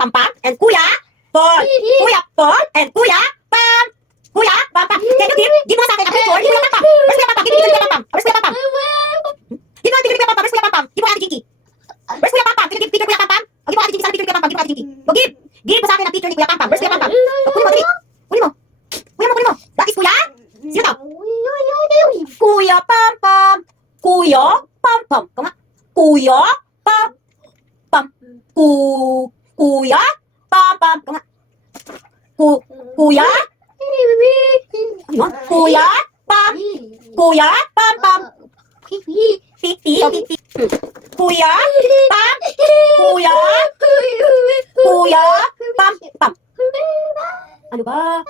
Pampam and Kuya Paul. Kuya Paul and Kuya Pam. Kuya Pampam. Can you give mo sa akin ang picture ni Kuya Pampam? Where's Kuya Pampam? Give me Kuya Pampam. Where's Kuya Pampam? Give mo ang picture ni Kuya Pampam. Where's Kuya Pampam? Give mo Ate Jinky. Where's Kuya Pampam? Can you give picture Kuya Pampam? O give mo Ate Jinky sa picture ni Kuya Pampam. Give mo Ate Jinky. O give mo sa akin ang picture ni Kuya Pampam. Where's Kuya Pampam? O kunin mo, dali. Kunin mo. Kunin mo. That is Kuya. Sino to? Kuya Pampam. Kuya Pampam. Kung nga. Kuya Pampam. Kuya Pampam. Kung nga. Kuya? Ano yun? Kuya Pam. Kuya Pampam. Pipi. O pipi. Kuya Pam. Kuya. Kuya Pampam. Ano ba?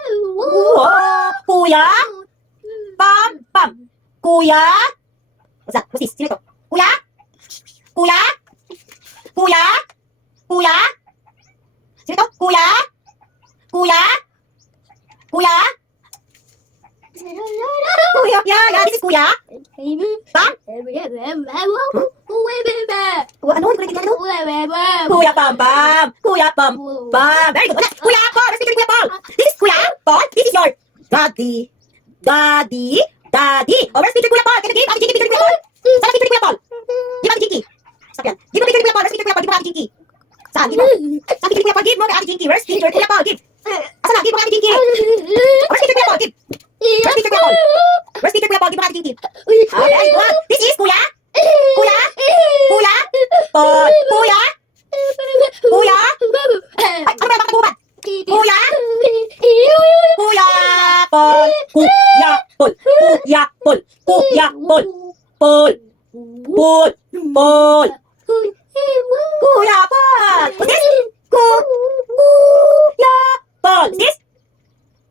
Kuya Pampam. Kuya. What's that? What's this? Sino ito? Kuya? Kuya? Kuya? Kuya? Sino ito? Kuya? Kuya? Kuya? Kuya? Yeah, this is Kuya. Pam? Ano? Kuya Pampam. Kuya Pampam. Very good. Kuya Paul. Let's speak to Kuya Paul. This is Kuya Paul. This is your daddy. Daddy. Oh, where's picture Kuya Paul? Can you give Ate Jinky picture ni Kuya Paul? Saan picture ni Kuya Paul? Give Ate Jinky. Stop yan. Give mo picture ni Kuya Paul. Where's picture ni Kuya Paul? Give mo Ate Jinky. Saan? Give mo. Saan picture ni Kuya Paul? Give mo Ate Jinky. Where's picture Kuya Paul? Give. Asan na? Give mo Ate Jinky. Where's picture Kuya Paul? Give. Where's picture Kuya Paul? Where's picture Kuya Paul? Give mo Ate Jinky. Okay, good. This is Kuya. Kuya. Kuya. Paul. Kuya. Kuya. Ay, ano ba yung makagubad? Kuya. Kuya Paul. Kuya Paul. Kuya Paul. Kuya Paul. Paul. Paul. Paul. Kuya Paul. What's this? Kuya Paul. What's this?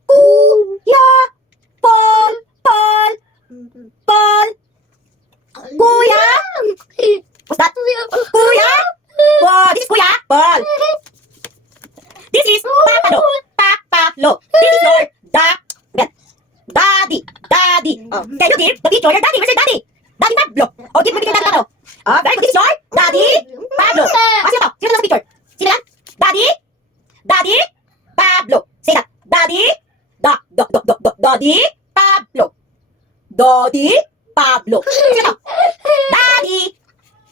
Kuya Paul. Paul. Paul. Kuya. What's that? Kuya. Paul. This is Kuya Paul. This is Papalo. Papalo. This is your daddy. Daddy. Oh. Can you give the picture your daddy? Where's your daddy? Daddy Pablo. Oh, give me the picture Daddy Pablo. Oh, very good. This is your daddy Pablo. Ah, sino to? Sino to sa picture? Sino yan? Daddy? Daddy Pablo. Say that. Daddy? Daddy Pablo. Daddy Pablo. Sino to? Daddy.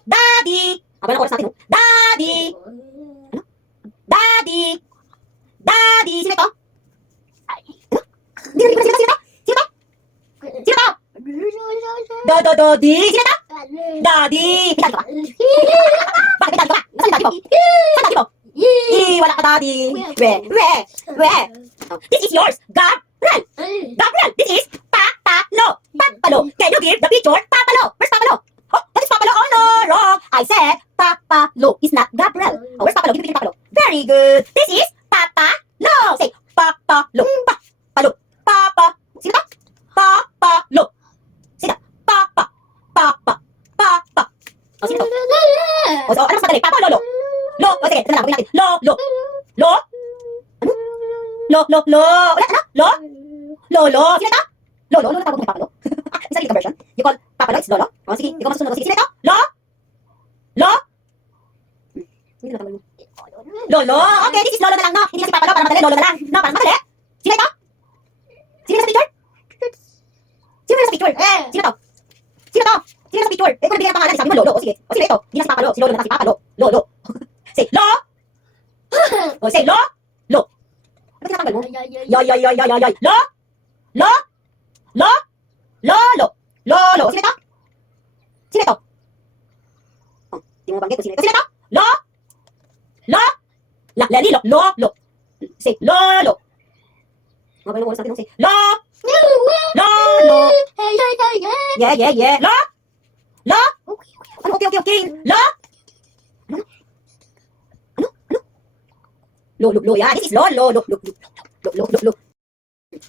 Daddy. Aba na oras natin, no? Daddy. Ano? Daddy. Daddy. Sino ito? Ano? Hindi ko na sino to? Sino to? Sino to? Daddy. Sino to? Daddy. May daddy ka ba? Bakit may daddy ka ba? Nasaan yung daddy mo? Saan daddy mo? Wala ka daddy. Where? Oh, this is yours. Gabriel. Gabriel. This is Papalo. Papalo. Can you give the picture? Papalo. Where's Papalo? Oh, that is Papalo. Oh no, wrong. I said Papalo. It's not Gabriel. Oh, where's Papalo? Give me the picture Papalo. Very good. This is Papalo. Say Papalo. Papalo. Papa. Sino to? Papalo. Sino? Papa. Oh, sino to? Oh, so, ano mas madali? Papa o Lolo? Lo. Oh, sige. Ito na lang. Gawin natin. Lo. Ano? Lo. Ulit, ano? Lolo. Sino ito? Lolo tawag mo kay Papalo. Isa rin version. You call Papalo, it's Lolo. Oh, sige. Ikaw masusunod. Sige. Sino ito? Lo. Hindi na tawag mo. Lolo. Okay, this is Lolo na lang, no? Hindi na si Papalo para madali. Lolo na lang. No, para madali. Sino ito? Sino sa picture? Sino sa picture? Sino to? Sino sa picture? Kung nabigyan ng pangalan, sabi mo Lolo. O sige. O sino ito? Hindi na si Papalo. Si Lolo na lang si Papalo. Lolo. Say, Lo. O say, Lo. Ba't tinatanggal mo? Yoy. Lolo. Sino ito? Oh, hindi mo banggit kung sino ito. Sino ito? Lo. Say, Lolo. Mabay mo oras natin. Say, Lo. Yeah. Lo. Ano? Okay. Lo. Ano? Lo. Yeah, this is Lo.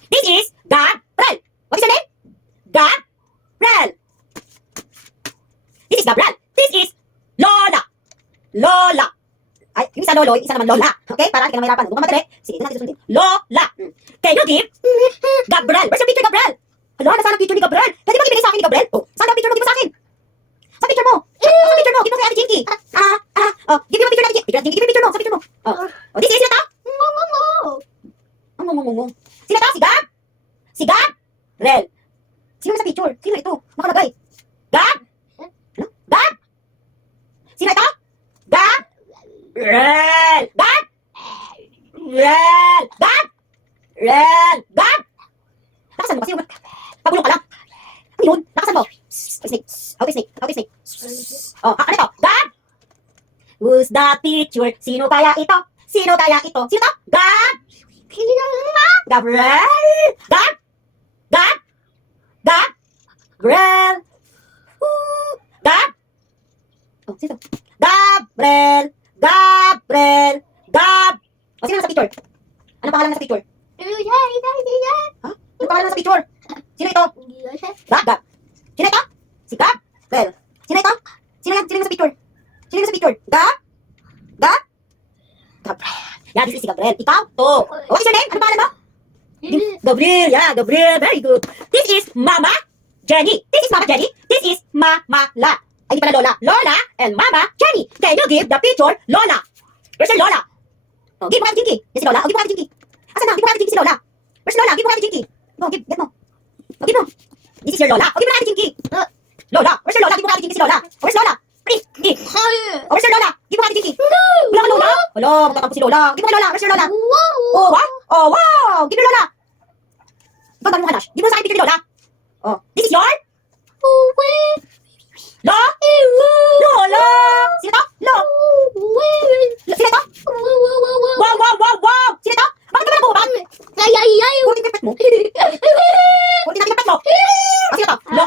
This is Gabriel. What is your name? Gabriel. This is Gabriel. This is Lola. Ay, yung isa Lolo, yung isa naman Lola. Okay? Para hindi ka na mahirapan. Huwag ka madali. Sige, ito natin susundin. Lola. Can you give Gabriel? Where's your picture, Gabriel? Hala, nasaan ang picture ni Gabriel? Pwede mo ibigay sa akin ni Gabriel? Oh, saan ang picture mo? Give mo sa akin. Sa picture mo. Give mo kay Ate Jinky. Oh, give me yung picture ni Ate Jinky. Give me yung picture mo. Sa picture mo. Oh. O, this is, sino to? Sino to? Si Gab? Si Gab? Rel. Sino sa picture? Sino ito? Nakalagay. Gab? Ano? Gab? Sino ito? Gab? Rel. Gab? Rel. Gab? Rel. Gab? Lakasan mo kasi yung... Pagulong ka lang. Ano yun? Lakasan mo. Okay, snake. Oh, ano ito? Gab? Who's the teacher? Sino kaya ito? Sino to? Gab? Gabriel? Gab? Gabriel? Gab? Oh, sino to? Gabriel? Gab? Oh, sino nasa picture? Ano pangalan nasa picture? Ha? Ano pangalan nasa picture? Sino ito? Gab. Sino ito? Si Gabriel. Sino ito? Sino yan? Sino yung nasa picture? Sino yung nasa picture? Gabriel. Yeah, this is si Gabriel. Ikaw? To. What is your name? Ano pangalan mo? Gabriel. Yeah, Gabriel. Very good. This is Mama Jenny. This is Mama La. Ay, hindi pala Lola. Lola and Mama Jenny. Can you give the picture Lola? Where's your Lola? Oh, give mo kay Jinky. Yes, si Lola. Oh, give mo kay Jinky. Asan na? Give mo kay Jinky si Lola. Where's Lola? Give mo kay Jinky. Oh, get mo. Oh, give mo. This is your Lola. Oh, give mo kay Jinky. Lola. Where's your Lola? Give mo kay Jinky si Lola. Oh, where's Lola? Please, give. Oh, where's your Lola? Give mo kay Jinky. Wala ka Lola? Wala, magtatampo si Lola. Give mo kay Lola. Where's your Lola? Oh, what? Oh, wow. Give me Lola. Ikaw dami mo kanash. Give mo sa akin picture ni Lola. Oh, this is your? Lola. Sino to? Sino to? Wow. Sino to? Bakit ka ba nagbubat? Kunti pipet mo. Kunti natin ang pet mo. Oh, sino to? La.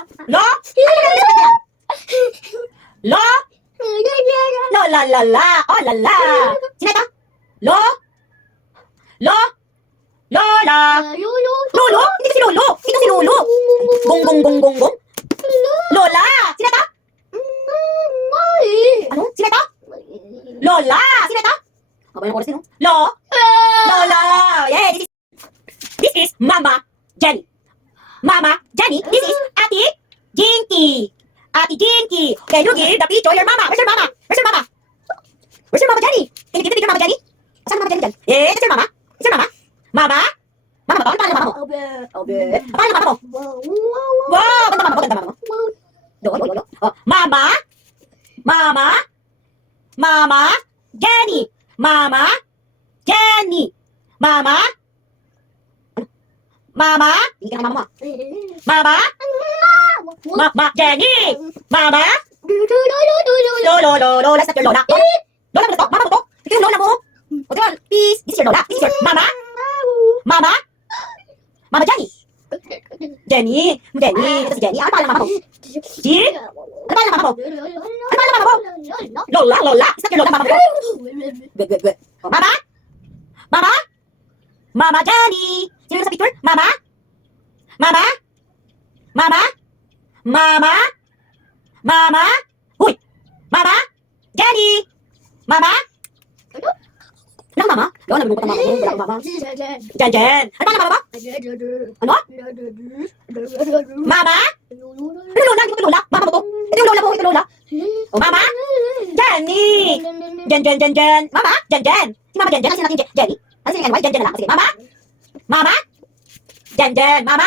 Oh, la. Sino ito? Lola. Lolo? Hindi kasi Lolo. Ito si Lolo. Gong. Lola. Sino ito? Ano? Sino ito? Lola. Sino ito? Kabay ng oras din, no? Lola. Yeah, this is Mama Jenny. This is Ate Jinky. Can you give the picture your mama? Where's your mama? Where's your mama Jenny? Can you give the picture Mama Jenny? Saan Mama Jenny dyan? That's your mama. It's your mama. Mama ba? Ano pangalan ng mama mo? Obe. Ano pangalan ng mama mo? Wow, ganda mama mo. Do. Oh, Mama Jenny. Mama. Hindi ka na mama mo. Mama Jenny. Mama. Lola. That's not your Lola. Lola mo na to? Mama mo to? Ito yung Lola mo. O, diba? Please. This is your Lola. This is your Mama. Mama Jenny. Ito si Jenny. Ano pangalan ng mama mo? Ano pangalan ng mama mo? Lola. It's not your Lola, mama mo. Good. Oh, Mama Jenny. Sino yung sa picture? Mama. Huy. Mama Jenny. Mama. Wala ka mama? Wala, nabulungkot ang mama mo. Wala ka mama. Jen. Ano pangalan ng mama mo? Ano? Mama? Ano Lola? Hindi mo Lola? Mama mo to? Ito yung Lola mo. Oh, Mama? Jenny. Jen. Mama? Jen. Si Mama Jen. Ano sila natin Jenny? Ano sila NY? Jen na lang. Sige, Mama? Jen. Mama?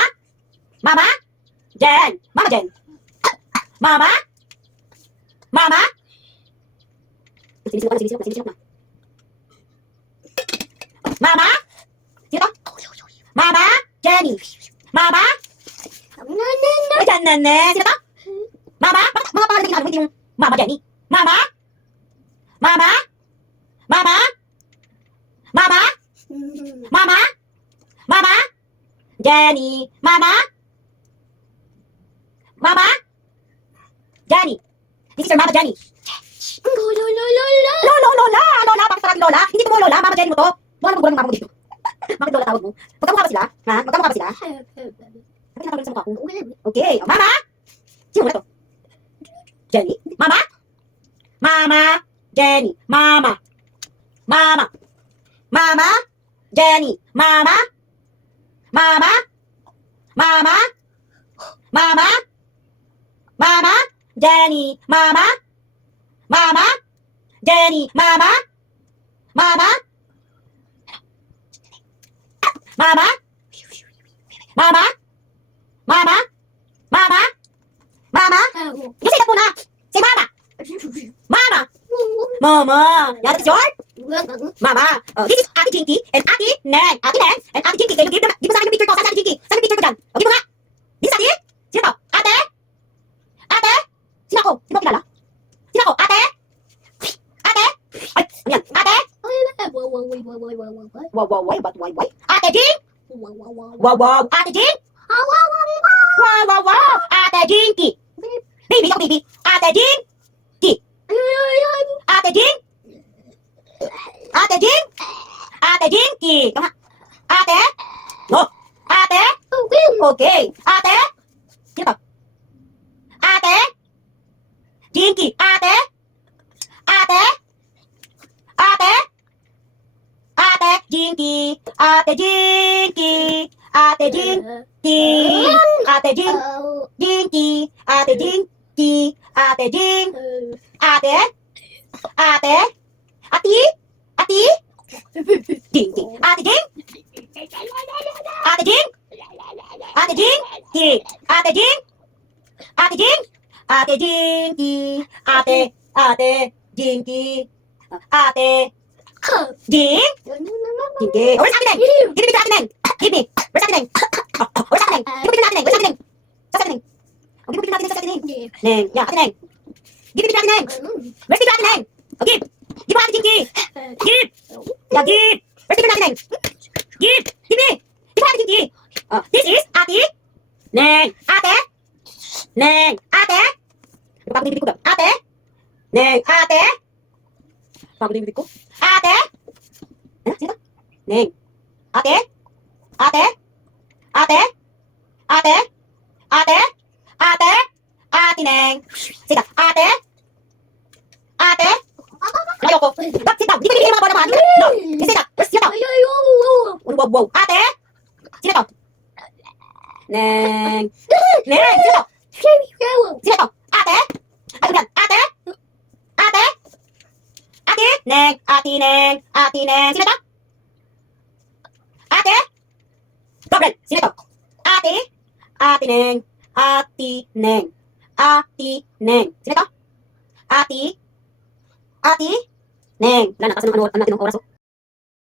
Jen. Mama? Sinisilok na. Mama? Sino to? Mama? Jenny. Mama? Nane. Sino to? Mama? Bakit mga pangalan na ginagawa hindi yung Mama Jenny? Mama? Jenny. Mama? Jenny. This is your Mama Jenny. Lola. Bakit parang Lola? Hindi mo Lola. Mama Jenny mo to. Wala naman gulang ng mama mo dito. Bakit Lola tawag mo? Magkamukha ba sila? Ha? Magkamukha ba sila? Bakit nakawala sa mukha ko? Okay. Oh, Mama? Sino mo na to? Jenny? Mama? Jenny. Mama? Jenny. Mama? Jenny. Mama? Jenny. Mama? Mama? Mama? Mama? Mama? Mama? Yung say that muna. Say mama. Mama. Mama. Yeah, that's yours? Mama. This is Ate Jinky and Ate Neng. Ate Neng and Ate Jinky. Give mo sa akin yung picture ko. Saan si Ate Jinky? Saan yung picture ko dyan? O, give mo nga. This is Ate? Sino to? Ate? Ate? Sino ako? Sino ako kilala? Sino ako? Ate? Ate? Ay, ano yan? Ate? Why? Ate Jing? Wow. Ate Jing? Wow. Ate Jinky. Baby ako, baby. Ate Jinky. Ate Jing? Ate Jing? Ate Jinky. Tama. Ate? No. Ate? Okay. Ate? Sino to? Ate? Jinky. Ate? Ate? Ate? Ate Jinky. Ate Jinky. Ate Jinky. Ate Jing. Jinky. Ate Jinky. Ate Jing. Ate? Ate? Ati? Ati? Jinky. Ate Jing? Ate Jing? Ate Jing? Ate Jing? Ate Jing? Ate Jinky. Ate Jinky. Ate Jing? Jinky. Oh, where's Ate Neng? Give me the Ate Neng. Give me. Where's Ate Neng? Where's Ate Neng? Give me the Ate Neng. Where's Ate Neng? Sa Ate Neng. Oh, give me the Ate Neng. Sa Ate Neng. Neng. Yeah, Ate Neng. Give me the Ate Neng. Where's the Ate Neng? Oh, give. Give me Ate Jinky. Give. Yeah, give. Where's the Ate Neng? Give. Give me. Give me Ate Jinky. This is Ate Neng. Ate? Neng. Ate? Pagod yung bibig ko ba? Ate? Neng. Ate? Pagod yung bibig ko. Ate? Sino to? Neng. Ate? Ate? Ate? Ate? Ate? Ate? Ate Neng. Sino? Ate? Ate? Ayoko. Stop, sit down. Di ba bibigyan yung mga bola naman? No. Sino to? Sino to? Wow. Ate? Sino to? Neng. Neng. Sino to? Sino to? Ate? Ano yan? Ate? Ate? Ate? Neng. Ate Neng. Ate Neng. Sino to? Ate? Gabriel. Sino to? Ate? Ate Neng. Ate Neng. Ate Neng. Sino to? Ate? Ate? Neng. Wala na kasi nung ano natin ng oras.